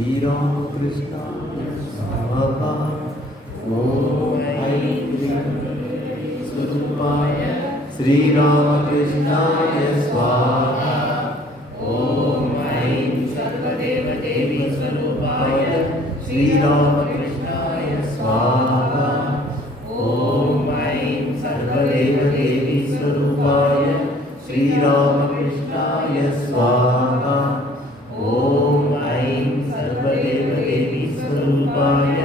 श्रीरामकृष्णाय स्वाहा। ॐ ऐं स्वरूपाय श्रीरामकृष्णाय स्वाहा। ॐ ऐं सर्वदेवदेवी स्वरूपाय श्रीरामकृष्णाय स्वाहा। ॐ ऐं सर्वदेवदेवी स्वरूपाय श्रीरामकृष्णाय स्वाहा। ॐ ऐं सर्वदेवदेवी स्वरूपाय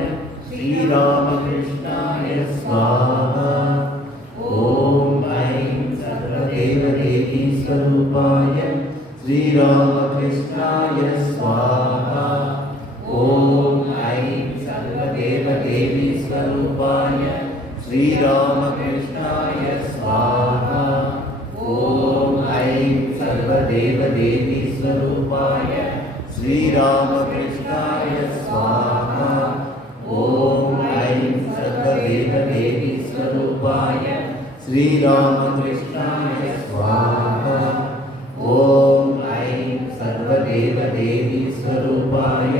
श्रीरामकृष्णाय स्वाहा। ॐ ऐं सर्वदेवदेवी स्वरूपाय श्रीरामकृष्णाय स्वाहा। ॐ ऐं सर्वदेवदेवी स्वरूपाय श्रीरामकृष्णाय स्वाहा। ॐ ऐं सर्वदेवदेवी स्वरूपाय श्रीरामकृष्णाय स्वाहा। ॐ ऐं सर्वदेवदेवी स्वरूपाय श्रीरामकृष्णाय स्वाहा। ॐ ऐं सर्वदेवदेवी स्वरूपाय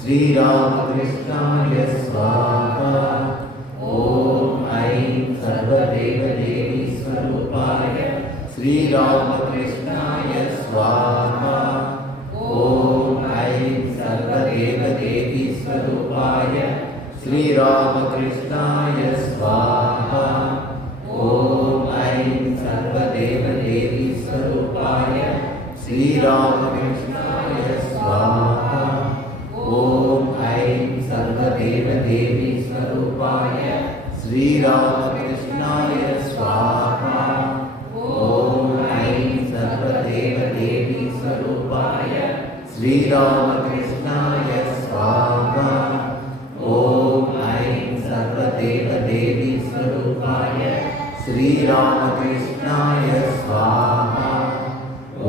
श्रीरामकृष्णाय स्वाहा। ॐ ऐं सर्वदेवदेवी स्वरूपाय श्रीरामकृष्णाय स्वाहा। ॐ ऐं सर्वदेवदेवी स्वरूपाय श्रीरामकृष्णाय स्वाहा। ॐ ऐं सर्वदेवदेवी स्वरूपाय श्रीरामकृष्णाय स्वाहा। ॐ ऐं सर्वदेवदेवी स्वरूपाय श्रीरामकृष्णाय स्वाहा। ॐ ऐं सर्वदेवदेवी स्वरूपाय श्रीरामकृष्णाय स्वाहा। ॐ ऐं सर्वदेवदेवी स्वरूपाय श्रीरामकृष्णाय स्वाहा। ॐ ऐं सर्वदेवदेवी स्वरूपाय श्रीरामकृष्णाय स्वाहा। ॐ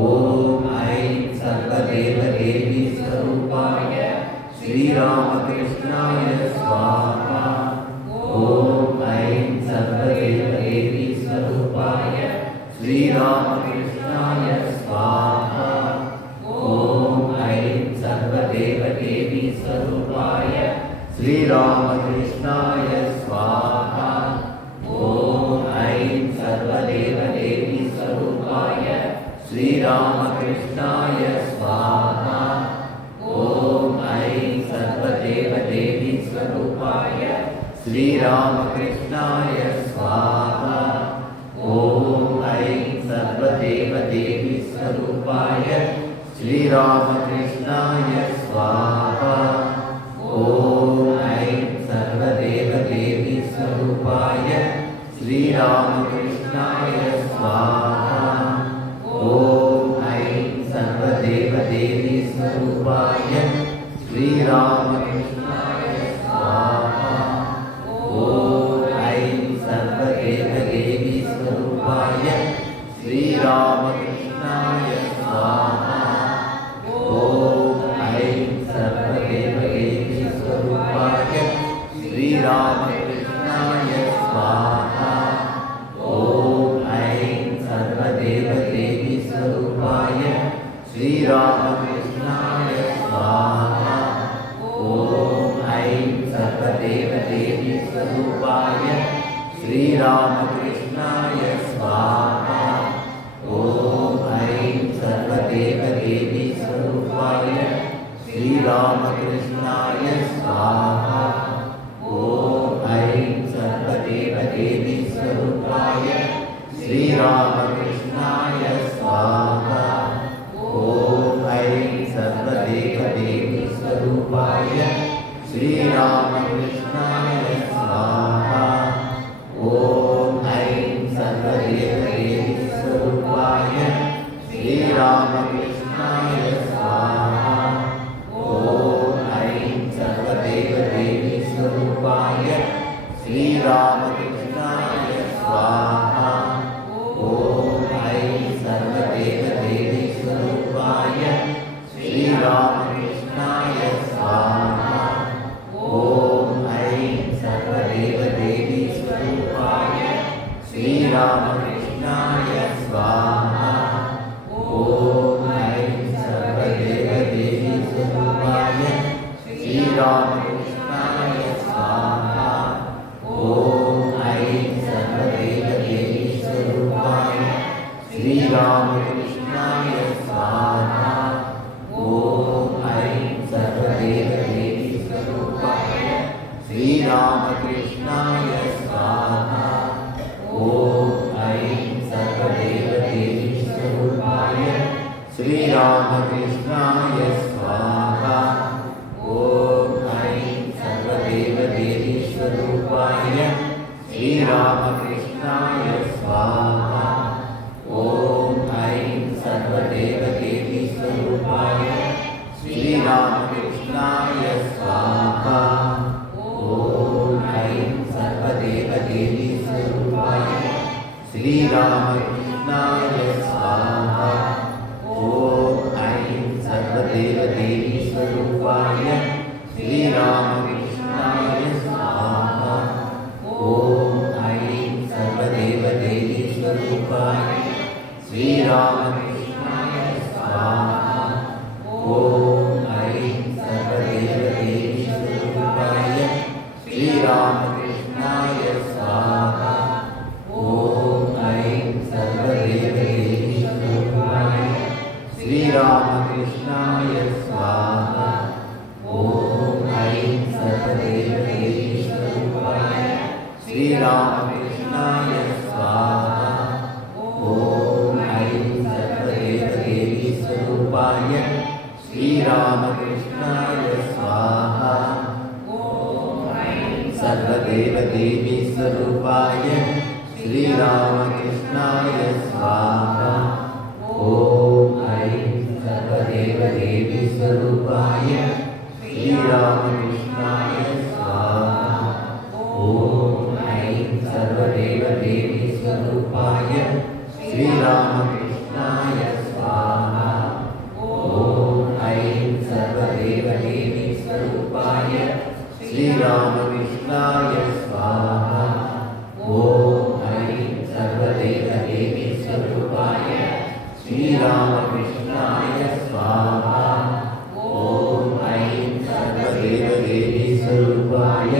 ऐं सर्वदेवदेवी स्वरूपाय श्रीरामकृष्णाय स्वाहा। ॐ ऐं सर्वदेवदेवी स्वरूपाय श्रीरामकृष्णाय स्वाहा। ॐ ऐं सर्वदेवदेवी स्वरूपाय श्रीरामकृष्णाय स्वाहा। ॐ ऐं सर्वदेवदेवी स्वरूपाय श्रीरामकृष्णाय स्वाहा। ॐ ऐं सर्वदेवदेवी स्वरूपाय श्रीरामकृष्णाय स्वाहा। ॐ ऐं सर्वदेवदेवी स्वरूपाय श्रीरामकृष्णाय स्वाहा। ॐ ऐं सर्वदेवदेवी स्वरूपाय श्रीरामकृष्णाय स्वाहा। ॐ ऐं सर्वदेवदेवी स्वरूपाय श्रीरामकृष्णाय स्वाहा। ॐ ऐं सर्वदेवदेवी स्वरूपाय श्रीरामकृष्णाय स्वाहा। ॐ ऐं सर्वदेवदेवी स्वरूपाय श्रीरामकृष्णाय स्वाहा। ॐ ऐं सर्वदेवदेवी स्वरूपाय श्रीरामकृष्णाय स्वाहा। ॐ ऐं सर्वदेवदेवी स्वरूपाय श्रीरामकृष्णाय स्वाहा। ॐ ऐं सर्वदेवदेवी स्वरूपाय श्रीरामकृष्णाय स्वाहा। ॐ ऐं सर्वदेवदेवी स्वरूपाय श्रीरामकृष्णाय स्वाहा। ॐ ऐं सर्वदेवदेवी स्वरूपाय श्रीरामकृष्णाय स्वाहा। ॐ ऐं सर्वदेवदेवी स्वरूपाय श्रीरामकृष्णाय स्वाहा। ॐ ऐं सर्वदेवदेवी स्वरूपाय श्रीरामकृष्णाय स्वाहा। ॐ ऐं सर्वदेवदेवी स्वरूपाय श्रीरामकृष्णाय स्वाहा। ॐ ऐं श्रीरामकृष्णाय स्वाहा। ॐ ऐं सर्वदेवदेवीस्वरूपाय श्रीरामकृष्णाय स्वाहा। ॐ ऐं सर्वदेवदेवीस्वरूपाय श्रीरामकृष्णाय स्वाहा। ॐ ऐं सर्वदेवदेवीस्वरूपाय श्रीरामकृष्णाय स्वाहा। ॐ ऐं सर्वदेवदेवीस्वरूपाय श्रीरामकृष्णाय स्वाहा। ॐ ऐं सर्वदेवदेवीस्वरूपाय श्रीरामकृष्णाय स्वाहा। ॐ ऐं सर्वदेवदेवीस्वरूपाय श्रीरामकृष्णाय स्वाहा। ॐ ऐं सर्वदेवदेवीस्वरूपाय श्रीरामकृष्णाय स्वाहा। ॐ ऐं सर्वदेवदेवीस्वरूपाय श्रीरामकृष्णाय स्वाहा। ॐ ऐं सर्वदेवदेवीस्वरूपाय श्रीरामकृष्णाय स्वाहा। ॐ ऐं सर्वदेवदेवीस्वरूपाय श्रीरामकृष्णाय स्वाहा। ॐ ऐं सर्वदेवदेवीस्वरूपाय श्रीरामकृष्णाय स्वाहा। सर्वदेवदेवीस्वरूपाय श्रीरामकृष्णाय स्वाहा। ॐ ऐं सर्वदेवदेवीस्वरूपाय श्रीरामकृष्णाय स्वाहा। ॐ ऐं सर्वदेवदेवीस्वरूपाय श्रीरामकृष्णाय स्वाहा। ॐ ऐं सर्वदेवदेवीस्वरूपाय श्रीरामकृष्णाय स्वाहा। ॐ ऐं सर्वदेवदेवीस्वरूपाय श्रीरामकृष्णाय स्वाहा। ॐ ऐं सर्वदेवदेवीस्वरूपाय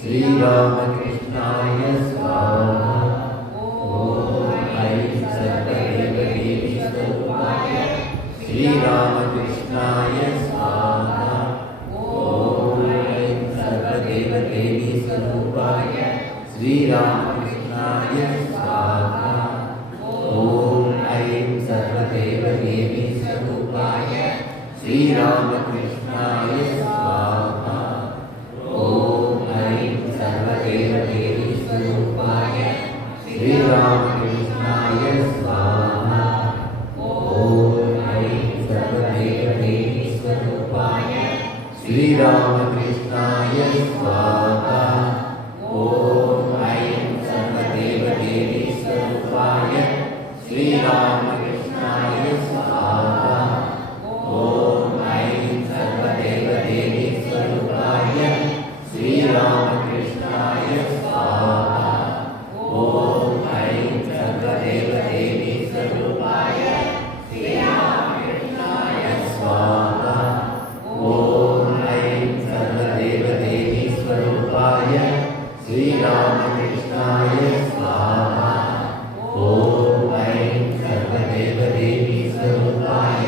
श्रीरामकृष्णाय स्वाहा। ॐ ऐं सर्वदेवदेवीस्वरूपाय श्रीरामकृष्णाय स्वाहा। ॐ ऐं सर्वदेवदेवीस्वरूपाय श्रीरामकृष्णाय स्वाहा। ॐ ऐं सर्वदेवदेवीस्वरूपाय श्रीरामकृष्णाय स्वाहा। ॐ ऐं सर्वदेवदेवीस्वरूपाय श्रीरामकृष्णाय स्वाहा। ॐ ऐं सर्वदेवदेवीस्वरूपाय श्रीरामकृष्णाय स्वाहा। ॐ ऐं सर्वदेवदेवीस्वरूपाय श्रीरामकृष्णाय स्वाहा। ॐ ऐं सर्वदेवदेवीस्वरूपाय श्रीरामकृष्णाय स्वाहा। ॐ ऐं सर्वदेवदेवीस्वरूपाय श्रीरामकृष्णाय स्वाहा। ॐ ऐं सर्वदेवदेवीस्वरूपाय श्रीरामकृष्णाय स्वाहा। ॐ ऐं सर्वदेवदेवीस्वरूपाय श्रीरामकृष्णाय स्वाहा। ॐ ऐं सर्वदेवदेवीस्वरूपाय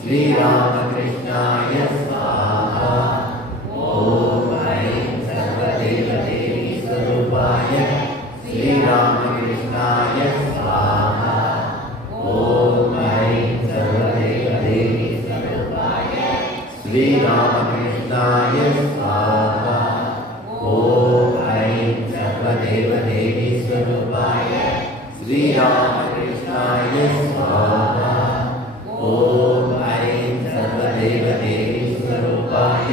श्रीरामकृष्णाय स्वाहा। ॐ ऐं सर्वदेवदेवीस्वरूपाय श्रीरामकृष्णाय स्वाहा। ॐ ऐं सर्वदेवदेवीस्वरूपाय श्रीरामकृष्णाय स्वाहा। ॐ ऐं सर्वदेवदेवीस्वरूपाय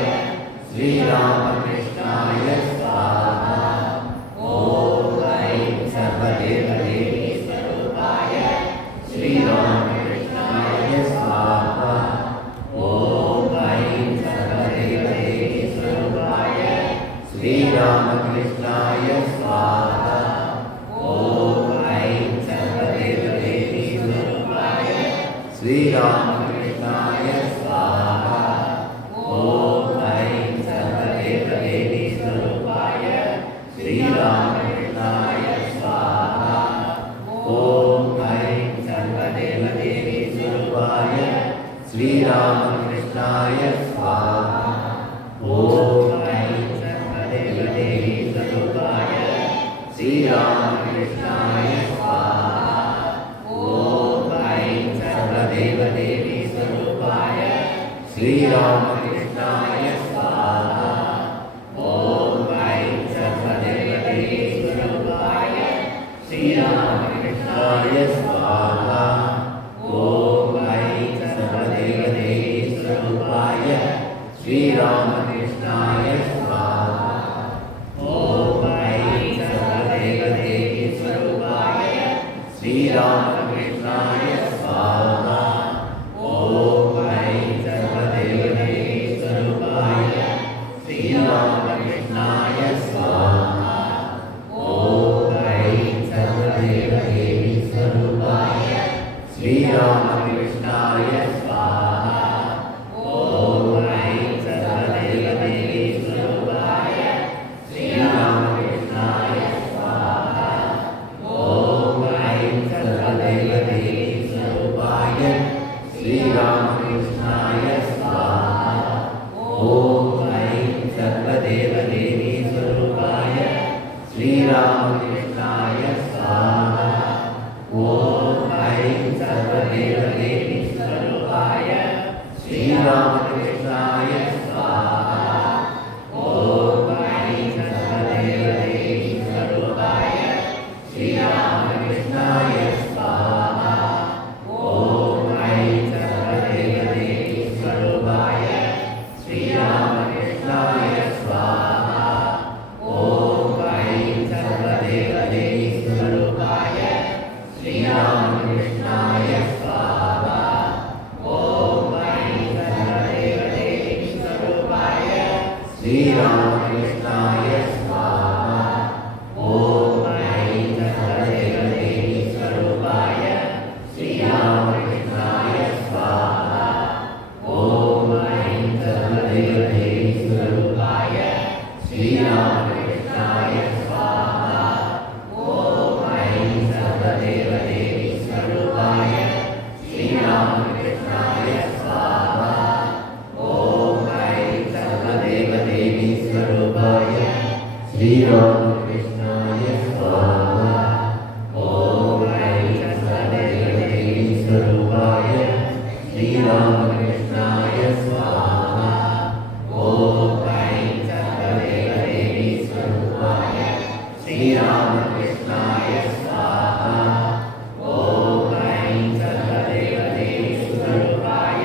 श्रीरामकृष्णाय स्वाहा। ॐ ऐं सर्वदेवदेवीस्वरूपाय श्रीरामकृष्णाय स्वाहा। ॐ ऐं सर्वदेवदेवीस्वरूपाय श्रीरामकृष्णाय स्वाहा। ॐ ऐं सर्वदेवदेवीस्वरूपाय श्रीरामकृष्णाय स्वाहा। ॐ ऐं सर्वदेवदेवीस्वरूपाय श्रीरामकृष्णाय स्वाहा। ॐ ऐं सर्वदेव सर्वदेवदेवी स्वरूपाय श्रीरामकृष्णाय स्वाहा। ॐ ऐं सर्वदेवदेवी स्वरूपाय श्रीरामकृष्णाय स्वाहा। ॐ ऐं सर्वदेवदेवी स्वरूपाय श्रीरामकृष्णाय स्वाहा। ॐ ऐं सर्वदेवदेवी स्वरूपाय श्रीरामकृष्णाय स्वाहा। ॐ ऐं सर्वदेवदेवी स्वरूपाय श्रीरामकृष्णाय स्वाहा। ॐ ऐं सर्वदेवदेवी स्वरूपाय श्रीरामकृष्णाय स्वाहा। ॐ ऐं सर्वदेवदेवी स्वरूपाय श्रीरामकृष्णाय स्वाहा। ॐ ऐं सर्वदेवदेवी स्वरूपाय श्रीरामकृष्णाय स्वाहा। ॐ ऐं सर्वदेवदेवी स्वरूपाय श्रीरामकृष्णाय स्वाहा। ॐ ऐं सर्वदेवदेवी स्वरूपाय श्रीरामकृष्णाय स्वाहा। ॐ ऐं सर्वदेवदेवी स्वरूपाय श्रीरामकृष्णाय स्वाहा। ॐ ऐं सर्वदेवदेवी स्वरूपाय श्रीरामकृष्णाय स्वाहा। ॐ ऐं सर्वदेवदेवी स्वरूपाय श्रीरामकृष्णाय स्वाहा। ॐ ऐं सर्वदेवदेवी स्वरूपाय श्रीरामकृष्णाय स्वाहा। ॐ ऐं सर्वदेवदेवी स्वरूपाय श्रीरामकृष्णाय स्वाहा। ॐ ऐं सर्वदेवदेवी स्वरूपाय श्रीरामकृष्णाय स्वाहा। ॐ ऐं सर्वदेवदेवी स्वरूपाय श्रीरामकृष्णाय स्वाहा। ॐ ऐं सर्वदेवदेवी स्वरूपाय श्रीरामकृष्णाय स्वाहा। ॐ ऐं सर्वदेवदेवी स्वरूपाय श्रीरामकृष्णाय स्वाहा। ॐ ऐं सर्वदेवदेवी स्वरूपाय श्रीरामकृष्णाय स्वाहा। ॐ ऐं सर्वदेवदेवी स्वरूपाय श्रीरामकृष्णाय स्वाहा। ॐ ऐं सर्वदेवदेवी स्वरूपाय श्रीरामकृष्णाय स्वाहा। ॐ ऐं सर्वदेवदेवी स्वरूपाय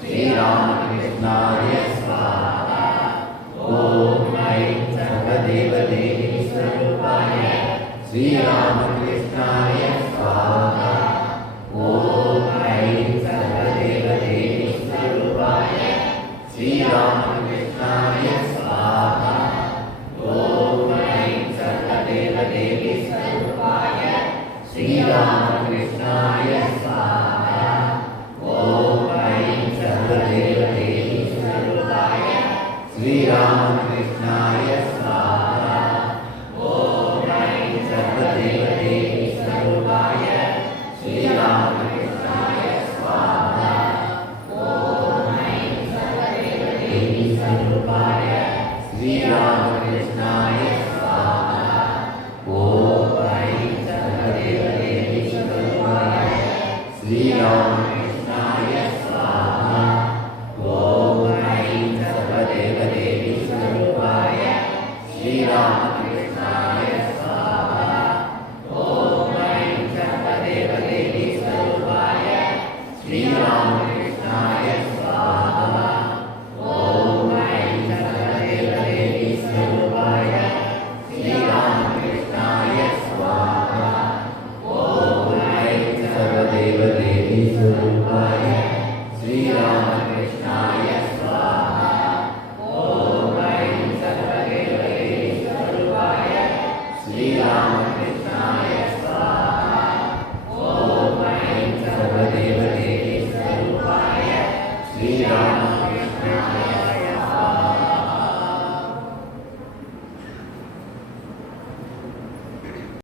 श्रीरामकृष्णाय स्वाहा। ॐ ऐं सर्वदेवदेवी स्वरूपाय श्रीरामकृष्णाय स्वाहा। ॐ ऐं सर्वदेवदेवी स्वरूपाय श्रीरामकृष्णाय स्वाहा। ॐ ऐं सर्वदेवदेवी स्वरूपाय श्रीरामकृष्णाय स्वाहा। ॐ ऐं सर्वदेवदेवी स्वरूपाय श्रीरामकृष्णाय स्वाहा। ॐ ऐं सर्वदेवदेवी स्वरूपाय श्रीरामकृष्णाय स्वाहा। ॐ ऐं सर्वदेवदेवी स्वरूपाय श्रीरामकृष्णाय स्वाहा। ॐ ऐं सर्वदेवदेवी स्वरूपाय श्रीरामकृष्णाय